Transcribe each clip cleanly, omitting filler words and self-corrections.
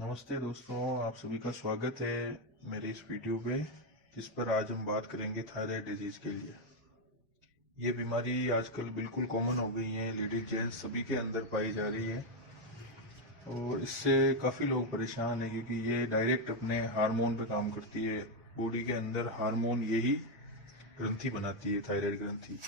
नमस्ते दोस्तों, आप सभी का स्वागत है मेरे इस वीडियो पे, जिस पर आज हम बात करेंगे थायराइड डिजीज के लिए। ये बीमारी आजकल बिल्कुल कॉमन हो गई है, लेडीज जेंट्स सभी के अंदर पाई जा रही है और इससे काफ़ी लोग परेशान हैं क्योंकि ये डायरेक्ट अपने हार्मोन पे काम करती है। बॉडी के अंदर हार्मोन यही ग्रंथि बनाती है, थायराइड ग्रंथि।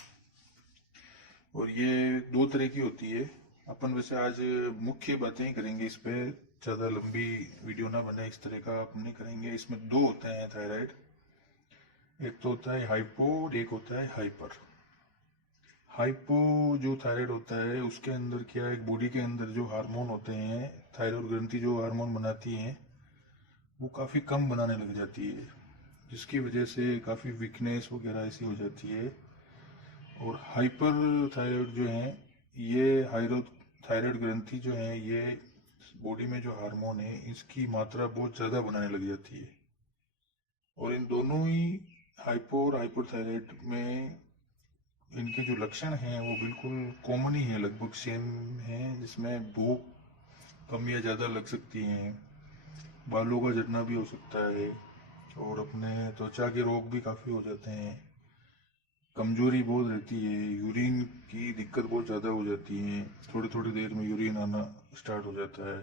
और ये दो तरह की होती है। अपन वैसे आज मुख्य बातें ही करेंगे इस पे, ज़्यादा लंबी वीडियो ना बने इस तरह का अपन नहीं करेंगे। इसमें दो होते हैं थायराइड, एक तो होता है हाइपो और एक होता है हाइपर। हाइपो जो थायराइड होता है उसके अंदर क्या है, बॉडी के अंदर जो हार्मोन होते हैं, थायराइड ग्रंथि जो हार्मोन बनाती हैं वो काफ़ी कम बनाने लग जाती है, जिसकी वजह से काफ़ी वीकनेस वगैरह ऐसी हो जाती है। और हाइपर थायराइड जो है, ये थायराइड ग्रंथि जो है, ये बॉडी में जो हार्मोन है इसकी मात्रा बहुत ज़्यादा बनाने लग जाती है। और इन दोनों ही हाइपो और हाइपोथायराइड में इनके जो लक्षण हैं वो बिल्कुल कॉमन ही है, लगभग सेम है, जिसमें भूख कम या ज़्यादा लग सकती हैं, बालों का झड़ना भी हो सकता है और अपने त्वचा के रोग भी काफ़ी हो जाते हैं। कमजोरी बहुत रहती है, यूरिन की दिक्कत बहुत ज़्यादा हो जाती है, थोड़ी थोड़ी देर में यूरिन आना स्टार्ट हो जाता है,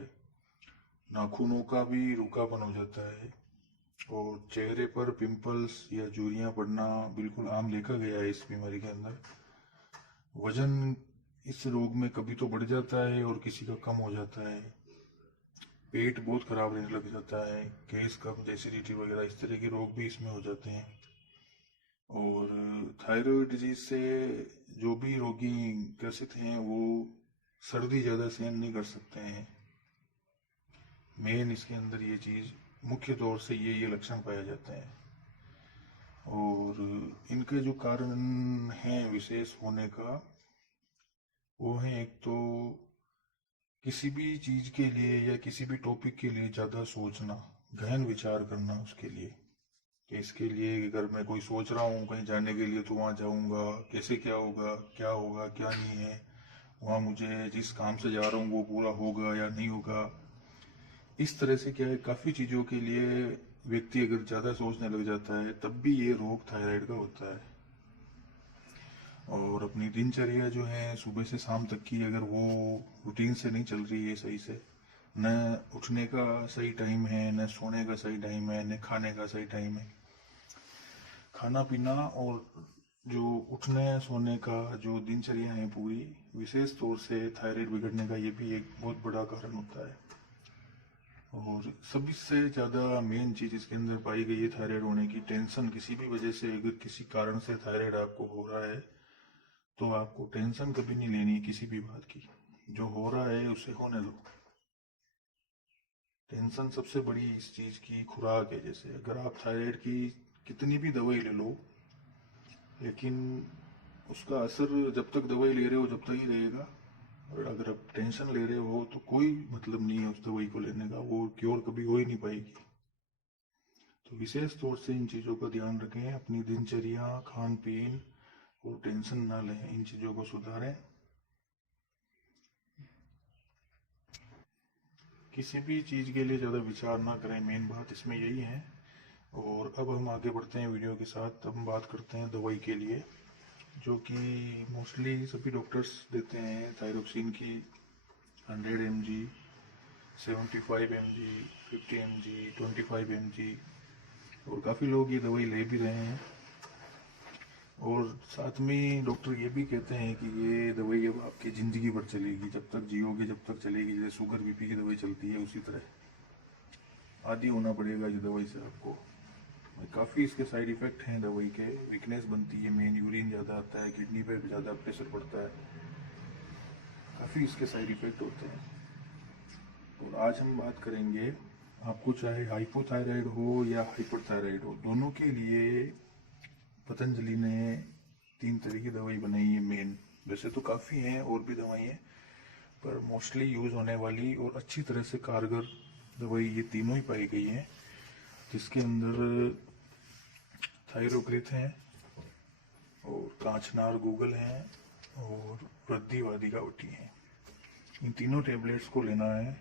नाखूनों का भी रूखापन हो जाता है और चेहरे पर पिंपल्स या झुर्रियाँ पड़ना बिल्कुल आम देखा गया है इस बीमारी के अंदर। वजन इस रोग में कभी तो बढ़ जाता है और किसी का कम हो जाता है। पेट बहुत खराब रहने लग जाता है, गैस कब्ज एसिडिटी वगैरह इस तरह के रोग भी इसमें हो जाते हैं। और थायराइड डिजीज से जो भी रोगी ग्रसित हैं वो सर्दी ज़्यादा सहन नहीं कर सकते हैं। मेन इसके अंदर ये चीज़ मुख्य तौर से ये लक्षण पाया जाते हैं। और इनके जो कारण हैं विशेष होने का, वो है एक तो किसी भी चीज़ के लिए या किसी भी टॉपिक के लिए ज़्यादा सोचना, गहन विचार करना उसके लिए, कि इसके लिए अगर मैं कोई सोच रहा हूँ कहीं जाने के लिए तो वहाँ जाऊँगा, कैसे क्या होगा क्या नहीं है, वहाँ मुझे जिस काम से जा रहा हूँ वो पूरा होगा या नहीं होगा। इस तरह से क्या है, काफ़ी चीज़ों के लिए व्यक्ति अगर ज़्यादा सोचने लग जाता है तब भी ये रोग थायराइड का होता है। और अपनी दिनचर्या जो है सुबह से शाम तक की अगर वो रूटीन से नहीं चल रही है सही से, न उठने का सही टाइम है, न सोने का सही टाइम है, न खाने का सही टाइम है, खाना पीना और जो उठने सोने का जो दिनचर्या है पूरी, विशेष तौर से थायराइड बिगड़ने का ये भी एक बहुत बड़ा कारण होता है। और सभी से ज़्यादा मेन चीज़ इसके अंदर पाई गई है थायराइड होने की, टेंशन। किसी भी वजह से अगर किसी कारण से थायराइड आपको हो रहा है तो आपको टेंशन कभी नहीं लेनी है किसी भी बात की, जो हो रहा है उसे होने दो। टेंशन सबसे बड़ी इस चीज़ की खुराक है। जैसे अगर आप थायराइड की कितनी भी दवाई ले लो, लेकिन उसका असर जब तक दवाई ले रहे हो जब तक ही रहेगा। और अगर आप टेंशन ले रहे हो तो कोई मतलब नहीं है उस दवाई को लेने का, वो क्योर कभी हो ही नहीं पाएगी। तो विशेष तौर से इन चीज़ों का ध्यान रखें, अपनी दिनचर्या, खान पीन और टेंशन ना लें, इन चीज़ों को सुधारें। किसी भी चीज़ के लिए ज़्यादा विचार ना करें, मेन बात इसमें यही है। और अब हम आगे बढ़ते हैं वीडियो के साथ। अब हम बात करते हैं दवाई के लिए, जो कि मोस्टली सभी डॉक्टर्स देते हैं। थायरोक्सिन की 100 mg, 75 mg, 50 mg, 25 mg, और काफ़ी लोग ये दवाई ले भी रहे हैं। और साथ में डॉक्टर ये भी कहते हैं कि ये दवाई अब आपकी ज़िंदगी भर चलेगी, जब तक जियोगे जब तक चलेगी। जैसे शुगर बीपी की दवाई चलती है उसी तरह आदी होना पड़ेगा इस दवाई से आपको। काफ़ी इसके साइड इफ़ेक्ट हैं दवाई के। वीकनेस बनती है, मेन यूरिन ज़्यादा आता है, किडनी पे ज़्यादा प्रेशर पड़ता है, काफ़ी इसके साइड इफ़ेक्ट होते हैं। और आज हम बात करेंगे, आपको चाहे हाइपोथायराइड हो या हाइपरथायराइड हो, दोनों के लिए पतंजलि ने 3 तरह की दवाई बनाई है मेन। वैसे तो काफ़ी हैं और भी दवाई हैं, पर मोस्टली यूज़ होने वाली और अच्छी तरह से कारगर दवाई ये तीनों ही पाई गई हैं, जिसके अंदर थायरोग्रिथ हैं और कांचनार गूगल हैं और वृद्धिवादी कावटी हैं। इन तीनों टेबलेट्स को लेना है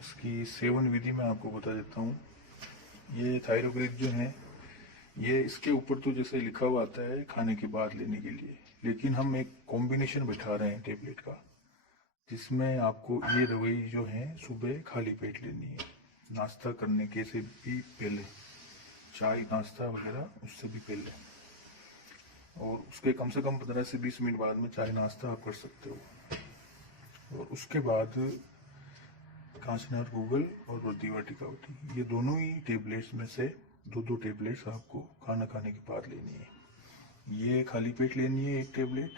इसकी सेवन विधि मैं आपको बता देता हूँ। ये थायरोग्रिक जो है, ये इसके ऊपर तो जैसे लिखा हुआ आता है खाने के बाद लेने के लिए, लेकिन हम एक कॉम्बिनेशन बैठा रहे हैं टेबलेट का, जिसमें आपको ये दवाई जो है सुबह खाली पेट लेनी है, नाश्ता करने के से भी पहले, चाय नाश्ता वगैरह उससे भी पहले, और उसके कम से कम 15 से 20 मिनट बाद में चाय नाश्ता आप कर सकते हो। और उसके बाद कांचनार गूगल और रुधिवा टिकावटी, ये दोनों ही टेबलेट्स में से दो टेबलेट्स आपको खाना खाने के बाद लेनी है। ये खाली पेट लेनी है एक टेबलेट,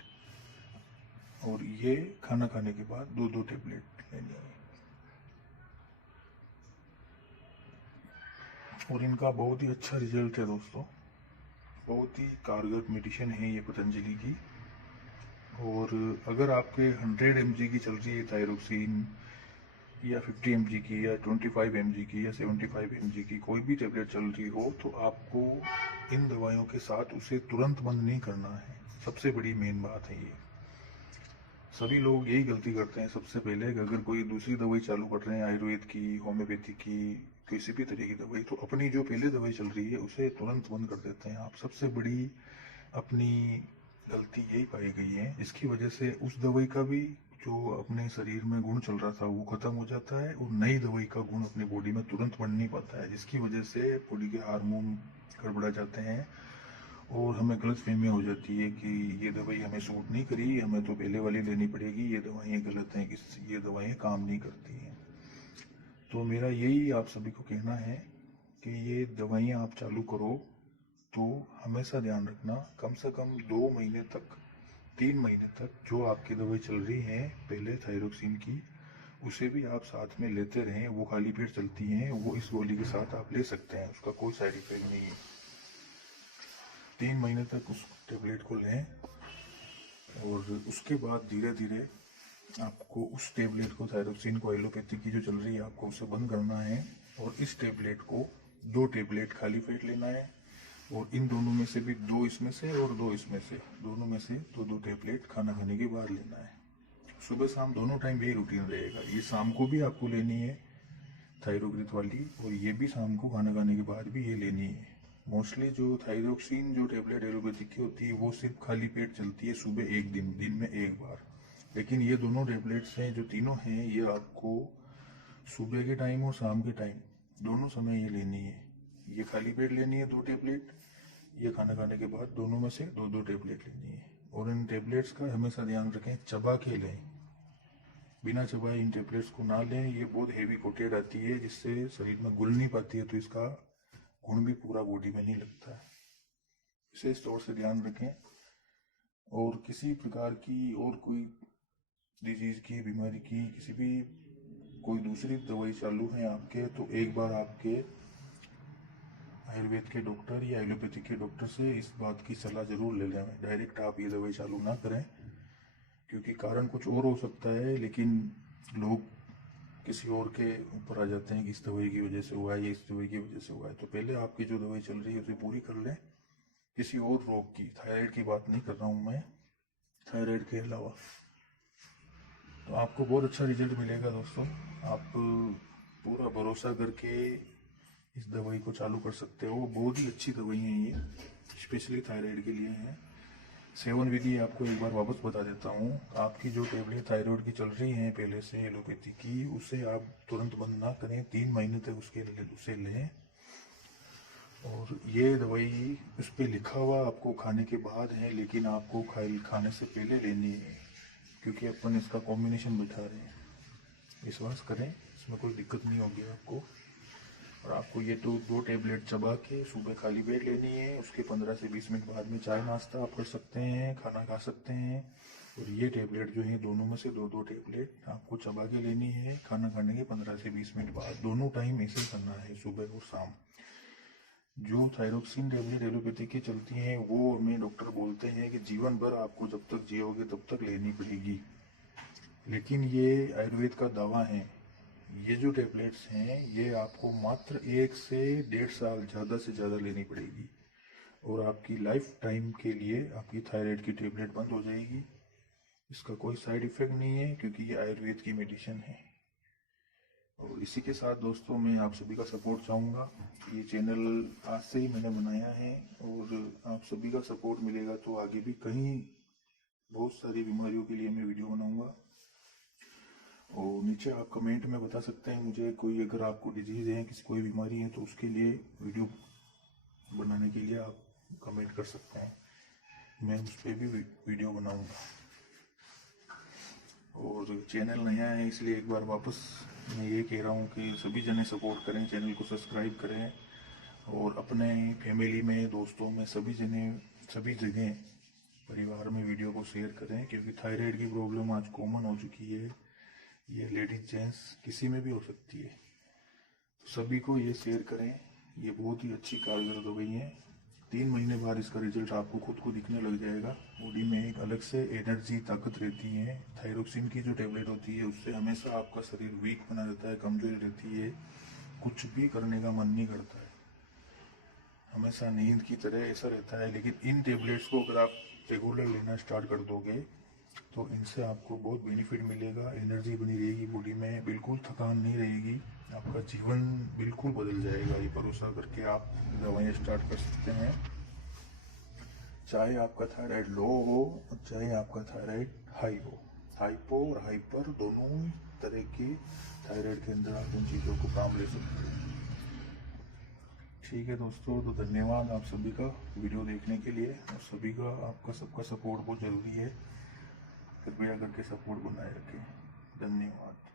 और ये खाना खाने के बाद दो टेबलेट लेनी है। और इनका बहुत ही अच्छा रिजल्ट है दोस्तों, बहुत ही कारगर मेडिसिन है ये पतंजलि की। और अगर आपके 100 mg की चल रही है थायरोक्सिन, या 50 mg की, या 25 mg की, या 75 mg की कोई भी टेबलेट चल रही हो, तो आपको इन दवाइयों के साथ उसे तुरंत बंद नहीं करना है। सबसे बड़ी मेन बात है ये। सभी लोग यही गलती करते हैं सबसे पहले, कि अगर कोई दूसरी दवाई चालू कर रहे हैं, आयुर्वेद की, होम्योपैथी की, किसी भी तरह की दवाई, तो अपनी जो पहले दवाई चल रही है उसे तुरंत बंद कर देते हैं आप। सबसे बड़ी अपनी गलती यही पाई गई है, जिसकी वजह से उस दवाई का भी जो अपने शरीर में गुण चल रहा था वो खत्म हो जाता है, और नई दवाई का गुण अपनी बॉडी में तुरंत बढ़ नहीं पाता है, जिसकी वजह से बॉडी के हार्मोन गड़बड़ा जाते हैं, और हमें गलतफहमी हो जाती है कि ये दवाई हमें सूट नहीं करी, हमें तो पहले वाली लेनी पड़ेगी, ये दवाइयाँ गलत हैं, ये दवाइयाँ काम नहीं करती हैं। तो मेरा यही आप सभी को कहना है कि ये दवाइयाँ आप चालू करो तो हमेशा ध्यान रखना, कम से कम 2 महीने तक, 3 महीने तक जो आपकी दवाई चल रही है पहले थायरोक्सिन की, उसे भी आप साथ में लेते रहें। वो खाली पेट चलती हैं, वो इस गोली के साथ आप ले सकते हैं, उसका कोई साइड इफेक्ट नहीं है। 3 महीने तक उस टेबलेट को लें, और उसके बाद धीरे धीरे आपको उस टेबलेट को, थायरोक्सिन को, एलोपैथी की जो चल रही है, आपको उसे बंद करना है, और इस टेबलेट को 2 टेबलेट खाली पेट लेना है, और इन दोनों में से भी 2 इसमें से और 2 इसमें से, दोनों में से 2 टेबलेट खाना खाने के बाद लेना है। सुबह शाम दोनों टाइम यही रूटीन रहेगा। ये शाम को भी आपको लेनी है थायरोग्रिक वाली, और ये भी शाम को खाना खाने के बाद भी ये लेनी है। मोस्टली जो थायरोक्सिन जो टेबलेट एलोपैथिक की होती है वो सिर्फ खाली पेट चलती है सुबह एक दिन में एक बार, लेकिन ये दोनों टेबलेट्स हैं जो तीनों हैं, ये आपको सुबह के टाइम और शाम के टाइम दोनों समय ये लेनी है। ये खाली पेट लेनी है 2 टेबलेट, ये खाना खाने के बाद दोनों में से 2 टेबलेट लेनी है। और इन टेबलेट्स का हमेशा ध्यान रखें, चबा के लें, बिना चबाए इन टेबलेट्स को ना लें। ये बहुत हेवी कोटेड आती है, जिससे शरीर में घुल नहीं पाती है, तो इसका गुण भी पूरा बॉडी में नहीं लगता है। विशेष तौर से ध्यान रखें। और किसी प्रकार की और कोई डिजीज की, बीमारी की, किसी भी कोई दूसरी दवाई चालू है आपके, तो एक बार आपके आयुर्वेद के डॉक्टर या एलोपैथी के डॉक्टर से इस बात की सलाह जरूर ले लें। डायरेक्ट आप ये दवाई चालू ना करें, क्योंकि कारण कुछ और हो सकता है, लेकिन लोग किसी और के ऊपर आ जाते हैं कि इस दवाई की वजह से हुआ है, या इस दवाई की वजह से हुआ है। तो पहले आपकी जो दवाई चल रही है उसे पूरी कर लें। किसी और रोग की, थायराइड की बात नहीं कर रहा हूँ मैं, थायराइड के अलावा, तो आपको बहुत अच्छा रिजल्ट मिलेगा दोस्तों। आप पूरा भरोसा करके इस दवाई को चालू कर सकते हो। बहुत ही अच्छी दवाई है ये, स्पेशली थायराइड के लिए है। सेवन विधि आपको एक बार वापस बता देता हूँ। आपकी जो टेबलेट थायराइड की चल रही हैं पहले से एलोपैथी की, उसे आप तुरंत बंद ना करें, 3 महीने तक उसे लें। और ये दवाई उस पर लिखा हुआ आपको खाने के बाद है, लेकिन आपको खाने से पहले लेनी है, क्योंकि अपन इसका कॉम्बिनेशन बिठा रहे हैं। विश्वास करें, इसमें कोई दिक्कत नहीं होगी आपको। और आपको ये 2 टेबलेट चबा के सुबह खाली पेट लेनी है। उसके 15 से 20 मिनट बाद में चाय नाश्ता आप कर सकते हैं, खाना खा सकते हैं। और ये टेबलेट जो है, दोनों में से 2 टेबलेट आपको चबा के लेनी है, खाना खाने के 15 से 20 मिनट बाद। दोनों टाइम ऐसे करना है, सुबह और शाम। जो थायरोक्सिन टेबलेट एलोपैथी की चलती हैं, वो हमें डॉक्टर बोलते हैं कि जीवन भर आपको जब तक जियोगे तब तक लेनी पड़ेगी। लेकिन ये आयुर्वेद का दावा है, ये जो टेबलेट्स हैं ये आपको मात्र 1 से 1.5 साल ज़्यादा से ज़्यादा लेनी पड़ेगी, और आपकी लाइफ टाइम के लिए आपकी थायराइड की टेबलेट बंद हो जाएगी। इसका कोई साइड इफेक्ट नहीं है, क्योंकि ये आयुर्वेद की मेडिसिन है। और इसी के साथ दोस्तों मैं आप सभी का सपोर्ट चाहूँगा। ये चैनल आज से ही मैंने बनाया है और आप सभी का सपोर्ट मिलेगा तो आगे भी कहीं बहुत सारी बीमारियों के लिए मैं वीडियो बनाऊंगा। और नीचे आप कमेंट में बता सकते हैं मुझे, कोई अगर आपको डिजीज़ है, किसी कोई बीमारी है तो उसके लिए वीडियो बनाने के लिए आप कमेंट कर सकते हैं, मैं उस पर भी वीडियो बनाऊंगा। और चैनल नया है इसलिए एक बार वापस मैं ये कह रहा हूँ कि सभी जने सपोर्ट करें, चैनल को सब्सक्राइब करें और अपने फैमिली में, दोस्तों में, सभी जगह परिवार में वीडियो को शेयर करें, क्योंकि थायराइड की प्रॉब्लम आज कॉमन हो चुकी है। ये लेडीज जेंट्स किसी में भी हो सकती है, तो सभी को ये शेयर करें। ये बहुत ही अच्छी कारगर हो गई है। 3 महीने बाद इसका रिजल्ट आपको खुद को दिखने लग जाएगा। बॉडी में एक अलग से एनर्जी, ताकत रहती है। थायरोक्सिन की जो टेबलेट होती है उससे हमेशा आपका शरीर वीक बना रहता है, कमजोरी रहती है, कुछ भी करने का मन नहीं करता है, हमेशा नींद की तरह ऐसा रहता है। लेकिन इन टेबलेट्स को अगर आप रेगुलर लेना स्टार्ट कर दोगे तो इनसे आपको बहुत बेनिफिट मिलेगा। एनर्जी बनी रहेगी बॉडी में, बिल्कुल थकान नहीं रहेगी, आपका जीवन बिल्कुल बदल जाएगा। ये भरोसा करके आप दवाइयाँ स्टार्ट कर सकते हैं, चाहे आपका थायराइड लो हो और चाहे आपका थायराइड हाई हो। हाइपो और हाइपर दोनों तरह की थायराइड के अंदर आप उन चीज़ों को काम ले सकते हैं। ठीक है दोस्तों, तो धन्यवाद आप सभी का वीडियो देखने के लिए, और सभी का, आपका सबका सपोर्ट बहुत ज़रूरी है। कृपया करके सपोर्ट बनाए रखें। धन्यवाद।